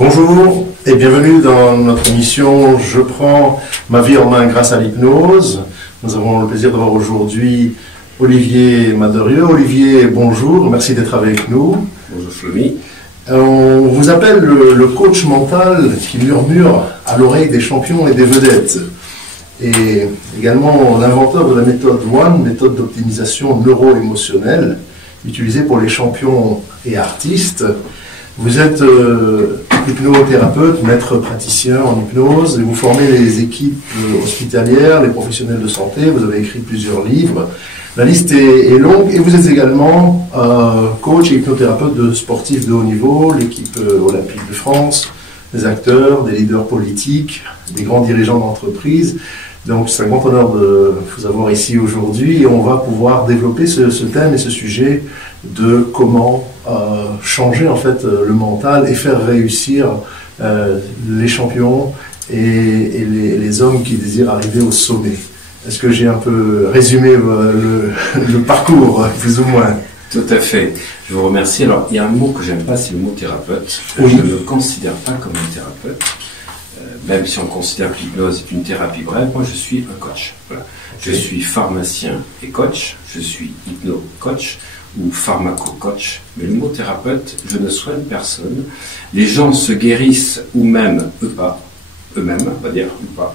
Bonjour et bienvenue dans notre émission Je prends ma vie en main grâce à l'hypnose. Nous avons le plaisir d'avoir aujourd'hui Olivier Maderieux. Olivier, bonjour, merci d'être avec nous. Bonjour Flomi. On vous appelle le coach mental qui murmure à l'oreille des champions et des vedettes. Et également l'inventeur de la méthode ONE, méthode d'optimisation neuro-émotionnelle, utilisée pour les champions et artistes. Vous êtes hypnothérapeute, maître praticien en hypnose, et vous formez les équipes hospitalières, les professionnels de santé, vous avez écrit plusieurs livres. La liste est longue, et vous êtes également coach et hypnothérapeute de sportifs de haut niveau, l'équipe olympique de France, des acteurs, des leaders politiques, des grands dirigeants d'entreprise. Donc c'est un grand honneur de vous avoir ici aujourd'hui, et on va pouvoir développer ce thème et ce sujet de comment changer en fait le mental et faire réussir les champions et les hommes qui désirent arriver au sommet. Est-ce que j'ai un peu résumé le parcours, plus ou moins? Tout à fait. Je vous remercie. Alors, il y a un mot que j'aime pas, c'est le mot thérapeute. Oui. Je ne me considère pas comme un thérapeute. Même si on considère que l'hypnose est une thérapie brève, moi je suis un coach. Voilà. Okay. Je suis pharmacien et coach, je suis hypno-coach ou pharmaco-coach, mais le mot thérapeute, je ne soigne personne. Les gens se guérissent ou même eux-mêmes, on va dire, ou pas.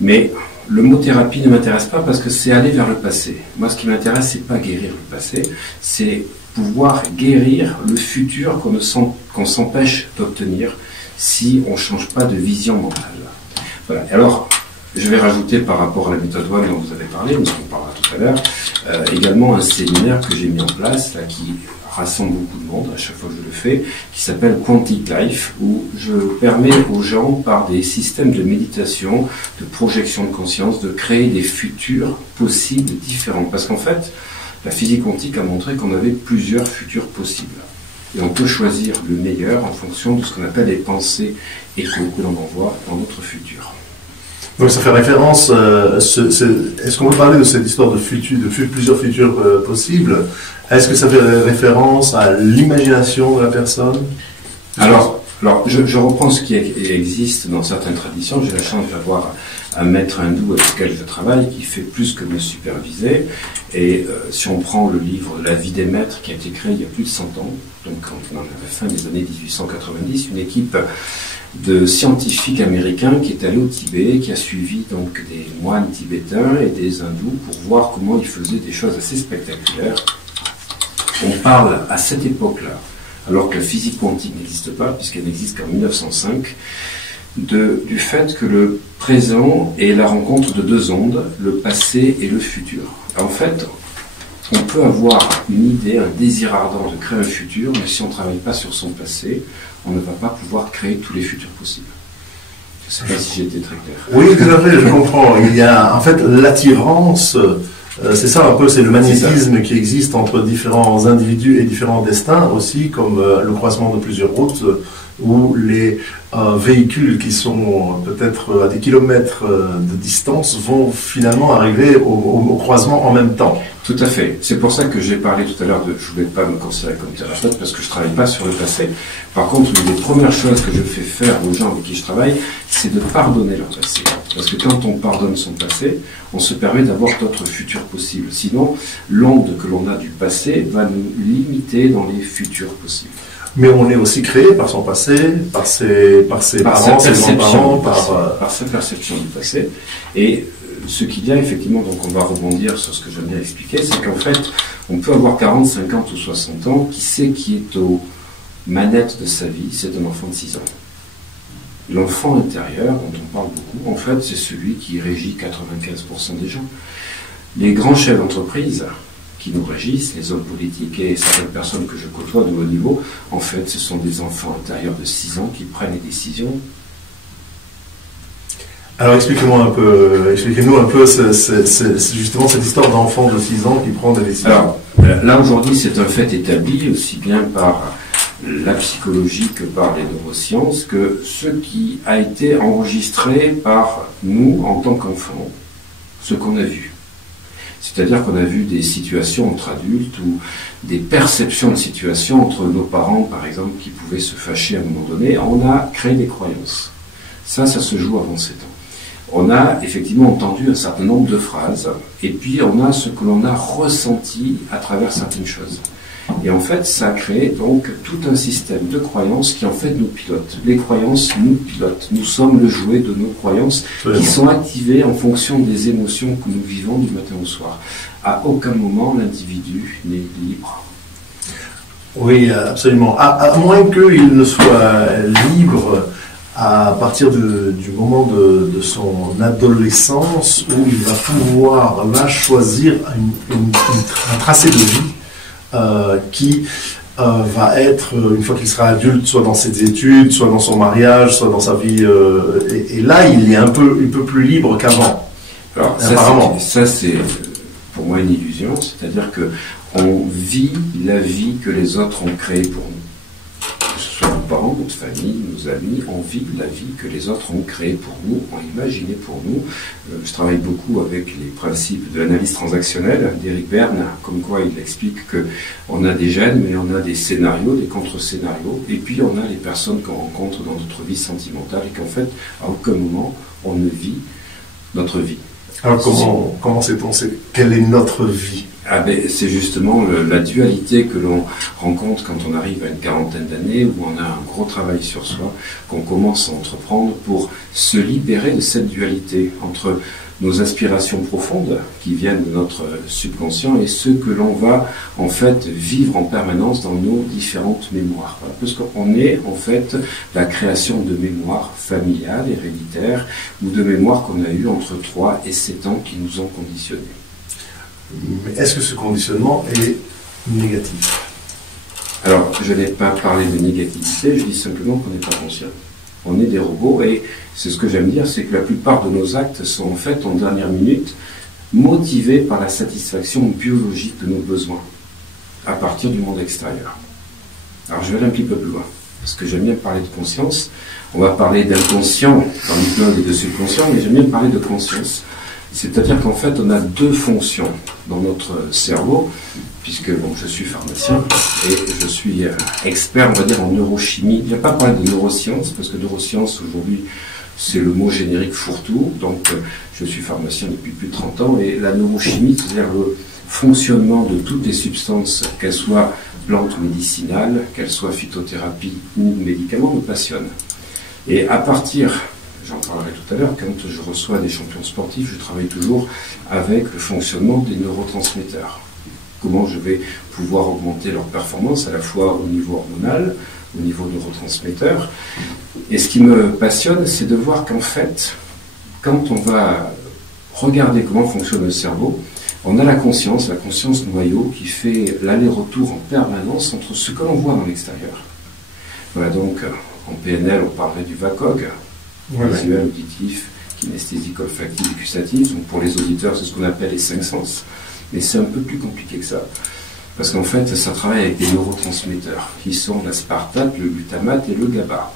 Mais le mot thérapie ne m'intéresse pas parce que c'est aller vers le passé. Moi, ce qui m'intéresse, c'est pas guérir le passé, c'est pouvoir guérir le futur qu'on s'empêche d'obtenir si on ne change pas de vision mentale. Voilà. Alors, je vais rajouter par rapport à la méthode ONE dont vous avez parlé, mais on parlera tout à l'heure, également un séminaire que j'ai mis en place, là, qui rassemble beaucoup de monde à chaque fois que je le fais, qui s'appelle Quantic Life, où je permets aux gens, par des systèmes de méditation, de projection de conscience, de créer des futurs possibles différents. Parce qu'en fait, la physique quantique a montré qu'on avait plusieurs futurs possibles. Et on peut choisir le meilleur en fonction de ce qu'on appelle les pensées échos que l'on envoie dans notre futur. Donc ça fait référence, est-ce qu'on peut parler de cette histoire de plusieurs futurs possibles? Est-ce que ça fait référence à l'imagination de la personne? Alors je reprends ce qui existe dans certaines traditions. J'ai la chance d'avoir un maître hindou avec lequel je travaille qui fait plus que me superviser. Et si on prend le livre La vie des maîtres qui a été créé il y a plus de 100 ans, donc quand on en avait fin des années 1890, une équipe de scientifiques américains qui est allé au Tibet, qui a suivi donc des moines tibétains et des hindous pour voir comment ils faisaient des choses assez spectaculaires. On parle à cette époque-là, alors que la physique quantique n'existe pas, puisqu'elle n'existe qu'en 1905, du fait que le présent est la rencontre de deux ondes, le passé et le futur. En fait, on peut avoir une idée, un désir ardent de créer un futur, mais si on ne travaille pas sur son passé, on ne va pas pouvoir créer tous les futurs possibles. Je ne sais pas si j'ai été très clair. Oui, tout à fait, je comprends. Il y a en fait l'attirance, c'est ça un peu, c'est le magnétisme qui existe entre différents individus et différents destins aussi, comme le croisement de plusieurs routes, où les véhicules qui sont peut-être à des kilomètres de distance vont finalement arriver au croisement en même temps. Tout à fait. C'est pour ça que j'ai parlé tout à l'heure je ne voulais pas me considérer comme thérapeute parce que je ne travaille pas sur le passé. Par contre, une des premières choses que je fais faire aux gens avec qui je travaille, c'est de pardonner leur passé. Parce que quand on pardonne son passé, on se permet d'avoir d'autres futurs possibles. Sinon, l'onde que l'on a du passé va nous limiter dans les futurs possibles. Mais on est aussi créé par son passé, par ses parents, ses grands-parents, par sa perception du passé. Et ce qu'il y a effectivement, donc on va rebondir sur ce que j'aime bien expliquer, c'est qu'en fait, On peut avoir 40, 50 ou 60 ans, qui sait qui est aux manettes de sa vie? C'est un enfant de 6 ans. L'enfant intérieur, dont on parle beaucoup, en fait, c'est celui qui régit 95% des gens. Les grands chefs d'entreprise qui nous régissent, les hommes politiques et certaines personnes que je côtoie de haut niveau, en fait, ce sont des enfants intérieurs de 6 ans qui prennent les décisions. Alors expliquez-nous un peu justement cette histoire d'enfant de 6 ans qui prend des décisions. Alors, là aujourd'hui, c'est un fait établi aussi bien par la psychologie que par les neurosciences, que ce qui a été enregistré par nous en tant qu'enfants, ce qu'on a vu. C'est-à-dire qu'on a vu des situations entre adultes ou des perceptions de situations entre nos parents, par exemple, qui pouvaient se fâcher à un moment donné. On a créé des croyances. Ça se joue avant 7 ans. On a effectivement entendu un certain nombre de phrases, et puis on a ce que l'on a ressenti à travers certaines choses. Et en fait, ça a créé donc tout un système de croyances qui en fait nous pilote. Les croyances nous pilotent. Nous sommes le jouet de nos croyances qui sont activées en fonction des émotions que nous vivons du matin au soir. À aucun moment l'individu n'est libre. Oui, absolument. À moins qu'il ne soit libre à partir du moment de son adolescence, où il va pouvoir là choisir un tracé de vie qui va être, une fois qu'il sera adulte, soit dans ses études, soit dans son mariage, soit dans sa vie. Et là, il est un peu plus libre qu'avant. Alors, apparemment. Ça, c'est pour moi une illusion, c'est-à-dire qu'on vit la vie que les autres ont créée pour nous. Que ce soit nos parents, notre famille, nos amis, on vit la vie que les autres ont créée pour nous, ont imaginée pour nous. Je travaille beaucoup avec les principes de l'analyse transactionnelle d'Eric Berne, comme quoi il explique qu'on a des gènes, mais on a des scénarios, des contre-scénarios, et puis on a les personnes qu'on rencontre dans notre vie sentimentale, et qu'en fait, à aucun moment, on ne vit notre vie. Alors comment sait-on quelle est notre vie? C'est justement la dualité que l'on rencontre quand on arrive à une quarantaine d'années, où on a un gros travail sur soi, qu'on commence à entreprendre pour se libérer de cette dualité entre nos aspirations profondes qui viennent de notre subconscient et ce que l'on va en fait vivre en permanence dans nos différentes mémoires. Voilà, parce qu'on est en fait la création de mémoires familiales, héréditaires, ou de mémoires qu'on a eues entre 3 et 7 ans qui nous ont conditionnés. Mais est-ce que ce conditionnement est négatif? Alors, je n'ai pas parlé de négativité, je dis simplement qu'on n'est pas conscient. On est des robots et c'est ce que j'aime dire, c'est que la plupart de nos actes sont en fait en dernière minute motivés par la satisfaction biologique de nos besoins à partir du monde extérieur. Alors je vais aller un petit peu plus loin, parce que j'aime bien parler de conscience. On va parler d'inconscient dans l'hypnose et de subconscient, mais j'aime bien parler de conscience. C'est-à-dire qu'en fait, on a 2 fonctions dans notre cerveau, puisque bon, je suis pharmacien et je suis expert, on va dire, en neurochimie. Je ne vais pas parler de neurosciences, parce que neurosciences, aujourd'hui, c'est le mot générique fourre-tout. Donc, je suis pharmacien depuis plus de 30 ans, et la neurochimie, c'est-à-dire le fonctionnement de toutes les substances, qu'elles soient plantes médicinales, qu'elles soient phytothérapie ou médicaments, me passionne. Et à partir... J'en parlerai tout à l'heure, quand je reçois des champions sportifs, je travaille toujours avec le fonctionnement des neurotransmetteurs. Comment je vais pouvoir augmenter leur performance à la fois au niveau hormonal, au niveau neurotransmetteur. Et ce qui me passionne, c'est de voir qu'en fait, quand on va regarder comment fonctionne le cerveau, on a la conscience noyau, qui fait l'aller-retour en permanence entre ce que l'on voit dans l'extérieur. Voilà, donc en PNL, on parlerait du VACOG, visuel, auditif, kinesthésique, olfactif et gustatif. Donc pour les auditeurs, c'est ce qu'on appelle les 5 sens. Mais c'est un peu plus compliqué que ça. Parce qu'en fait, ça travaille avec des neurotransmetteurs, qui sont l'aspartate, le glutamate et le GABA.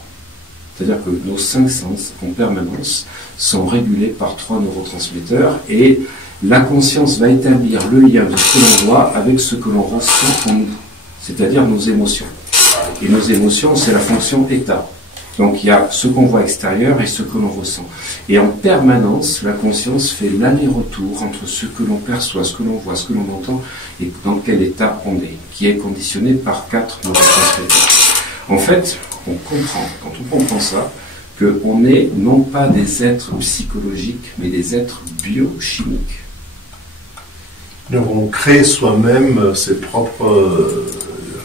C'est-à-dire que nos 5 sens, en permanence, sont régulés par 3 neurotransmetteurs, et la conscience va établir le lien de ce que l'on voit avec ce que l'on ressent en nous, c'est-à-dire nos émotions. Et nos émotions, c'est la fonction état. Donc il y a ce qu'on voit extérieur et ce que l'on ressent. Et en permanence, la conscience fait l'aller-retour entre ce que l'on perçoit, ce que l'on voit, ce que l'on entend, et dans quel état on est, qui est conditionné par 4 neurotransmetteurs. En fait, on comprend, quand on comprend ça, qu'on est non pas des êtres psychologiques, mais des êtres biochimiques. On crée soi-même ses propres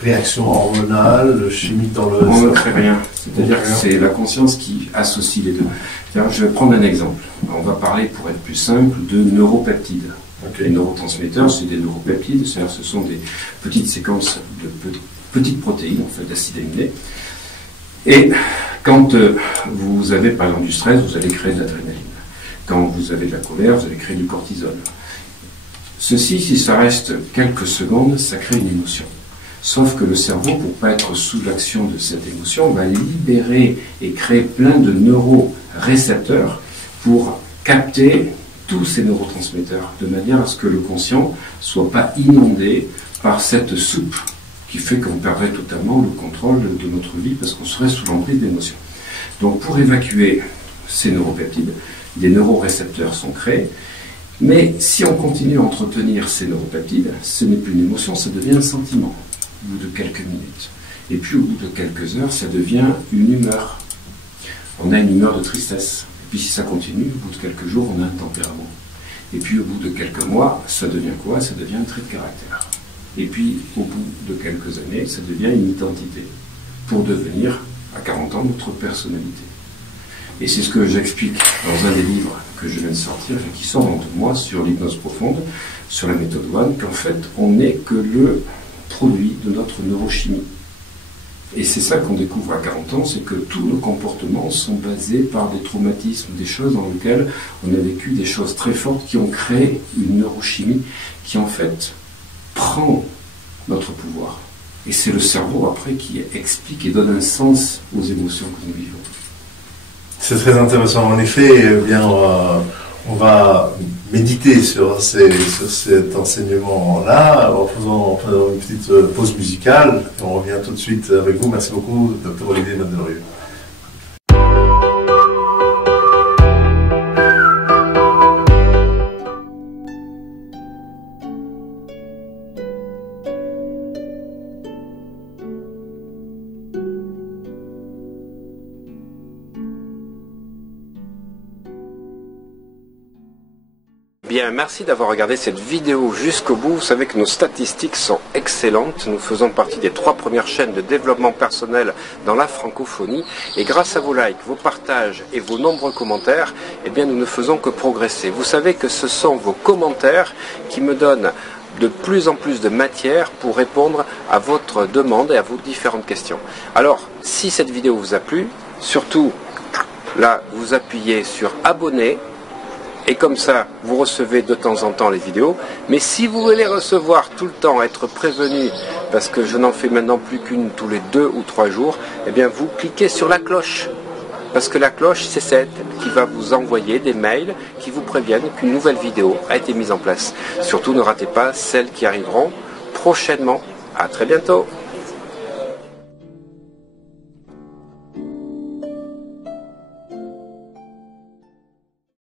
réactions hormonales, chimiques dans le... On ne crée rien. C'est-à-dire que c'est la conscience qui associe les deux. Je vais prendre un exemple. On va parler, pour être plus simple, de neuropeptides. Okay. Les neurotransmetteurs, c'est des neuropeptides, c'est-à-dire ce sont des petites séquences de petites protéines, en fait, d'acides aminés. Et quand vous avez par exemple du stress, vous allez créer de l'adrénaline. Quand vous avez de la colère, vous allez créer du cortisol. Ceci, si ça reste quelques secondes, ça crée une émotion. Sauf que le cerveau, pour ne pas être sous l'action de cette émotion, va libérer et créer plein de neurorécepteurs pour capter tous ces neurotransmetteurs, de manière à ce que le conscient ne soit pas inondé par cette soupe qui fait qu'on perdrait totalement le contrôle de notre vie parce qu'on serait sous l'emprise d'émotions. Donc pour évacuer ces neuropeptides, des neurorécepteurs sont créés, mais si on continue à entretenir ces neuropeptides, ce n'est plus une émotion, ça devient un sentiment, au bout de quelques minutes. Et puis au bout de quelques heures, ça devient une humeur. On a une humeur de tristesse. Et puis si ça continue, au bout de quelques jours, on a un tempérament. Et puis au bout de quelques mois, ça devient quoi? Ça devient un trait de caractère. Et puis, au bout de quelques années, ça devient une identité, pour devenir, à 40 ans, notre personnalité. Et c'est ce que j'explique dans un des livres que je viens de sortir, et qui sort de moi, sur l'hypnose profonde, sur la méthode One, qu'en fait, on n'est que le produit de notre neurochimie. Et c'est ça qu'on découvre à 40 ans, c'est que tous nos comportements sont basés par des traumatismes, des choses dans lesquelles on a vécu des choses très fortes qui ont créé une neurochimie qui, en fait, prend notre pouvoir. Et c'est le cerveau après qui explique et donne un sens aux émotions que nous vivons. C'est très intéressant. En effet, eh bien, on va méditer sur cet enseignement-là en faisant une petite pause musicale. On revient tout de suite avec vous. Merci beaucoup, Dr Olivier Mandelorieux. Bien, merci d'avoir regardé cette vidéo jusqu'au bout. Vous savez que nos statistiques sont excellentes. Nous faisons partie des 3 premières chaînes de développement personnel dans la francophonie. Et grâce à vos likes, vos partages et vos nombreux commentaires, eh bien, nous ne faisons que progresser. Vous savez que ce sont vos commentaires qui me donnent de plus en plus de matière pour répondre à votre demande et à vos différentes questions. Alors, si cette vidéo vous a plu, surtout, là, vous appuyez sur abonner. Et comme ça, vous recevez de temps en temps les vidéos. Mais si vous voulez recevoir tout le temps, être prévenu, parce que je n'en fais maintenant plus qu'une tous les 2 ou 3 jours, eh bien vous cliquez sur la cloche. Parce que la cloche, c'est celle qui va vous envoyer des mails qui vous préviennent qu'une nouvelle vidéo a été mise en place. Surtout, ne ratez pas celles qui arriveront prochainement. À très bientôt.